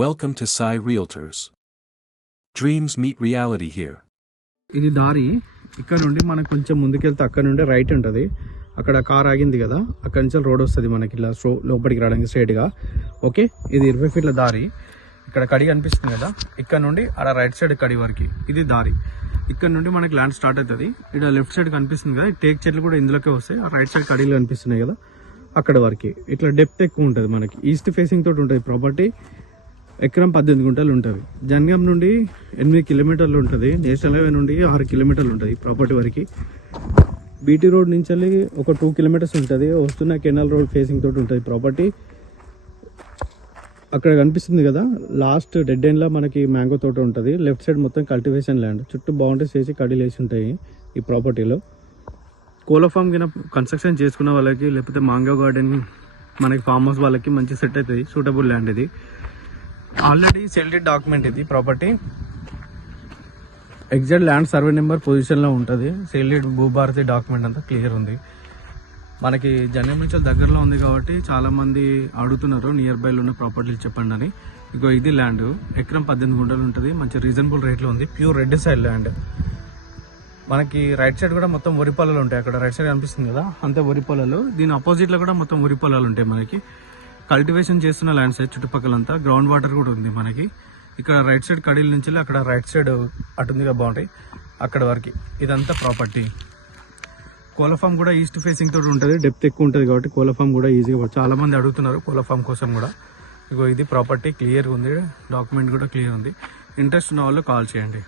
Welcome to Sai Realtors. Dreams meet reality here. ఇది దారి ఇక్కడ నుండి మనకు కొంచెం ముందుకెళ్తే అక్కడ నుండి రైట్ ఉంటుంది. అక్కడ కార్ ఆగింది కదా, అక్కడ నుంచి రోడ్ వస్తుంది మనకి ఇలా లోపలికి రావడానికి స్ట్రైట్గా. ఓకే, ఇది 20 ఫీట్ల దారి. ఇక్కడ కడి కనిపిస్తుంది కదా, ఇక్కడ నుండి అక్కడ రైట్ సైడ్ కడి వరకు ఇది దారి. ఇక్కడ నుండి మనకి ల్యాండ్ స్టార్ట్ అవుతుంది. ఇక్కడ లెఫ్ట్ సైడ్ కనిపిస్తుంది కదా, టేక్ చెట్లు కూడా ఇందులోకే వస్తాయి. ఆ రైట్ సైడ్ కడీలు కనిపిస్తున్నాయి కదా, అక్కడ వరకు ఇట్లా డెప్త్ ఎక్కువ ఉంటుంది. మనకి ఈస్ట్ ఫేసింగ్ తోటి ఉంటుంది ప్రాపర్టీ. ఎకరం 18 గుంటలు ఉంటుంది. జనగాం నుండి 8 కిలోమీటర్లు ఉంటుంది. నేషనల్ హైవే నుండి 6 కిలోమీటర్లు ఉంటుంది ప్రాపర్టీ వరకు. బీటీ రోడ్ నుంచి ఒక 2 కిలోమీటర్స్ ఉంటుంది. వస్తున్న కెనాల్ రోడ్ ఫేసింగ్ తోటి ఉంటుంది ప్రాపర్టీ. అక్కడ కనిపిస్తుంది కదా, లాస్ట్ డెడ్ ఎండ్లో మనకి మ్యాంగో తోట ఉంటుంది. లెఫ్ట్ సైడ్ మొత్తం కల్టివేషన్ ల్యాండ్, చుట్టూ బౌండరీస్ వేసి కడీలు వేసి ఉంటాయి ఈ ప్రాపర్టీలో. కోళ్ళ ఫామ్ కింద కన్స్ట్రక్షన్ చేసుకున్న వాళ్ళకి, లేకపోతే మ్యాంగో గార్డెన్ మనకి ఫామ్ హౌస్ వాళ్ళకి మంచి సెట్ అవుతుంది. సూటబుల్ ల్యాండ్ ఇది. ఆల్రెడీ సెల్డెడ్ డాక్యుమెంట్ ఇది property. Exact land survey number పొజిషన్లో ఉంటుంది. సెల్డెడ్ భూభారతి డాక్యుమెంట్ అంతా క్లియర్ ఉంది. మనకి జనగాం నుంచి దగ్గరలో ఉంది కాబట్టి చాలామంది అడుగుతున్నారు నియర్ బైలో ఉన్న ప్రాపర్టీలు చెప్పండి అని. ఇగో ఇది ల్యాండ్ ఎకరం 18 గుంటలు ఉంటుంది. మంచి రీజనబుల్ రేట్లో ఉంది. Pure red side land. మనకి రైట్ సైడ్ కూడా మొత్తం వరి పొలాలు ఉంటాయి. అక్కడ రైట్ సైడ్ కనిపిస్తుంది కదా, అంతే వరి పొలాలు. దీని అపోజిట్లో కూడా మొత్తం వరి పొలాలు ఉంటాయి. మనకి కల్టివేషన్ చేస్తున్న ల్యాండ్ సైడ్ చుట్టుపక్కలంతా గ్రౌండ్ వాటర్ కూడా ఉంది మనకి. ఇక్కడ రైట్ సైడ్ కడీల నుంచి అక్కడ రైట్ సైడ్ అటుందిగా బాగుంటాయి అక్కడ వరకు. ఇదంతా ప్రాపర్టీ. కోళ్ళ ఫామ్ కూడా ఈస్ట్ ఫేసింగ్ తోటి ఉంటుంది. డెప్త్ ఎక్కువ ఉంటుంది కాబట్టి కోళ్ళ ఫామ్ కూడా ఈజీగా చాలా మంది అడుగుతున్నారు కోళ్ళ ఫామ్ కోసం కూడా. ఇగో ఇది ప్రాపర్టీ క్లియర్గా ఉంది, డాక్యుమెంట్ కూడా క్లియర్ ఉంది. ఇంట్రెస్ట్ ఉన్న వాళ్ళు కాల్ చేయండి.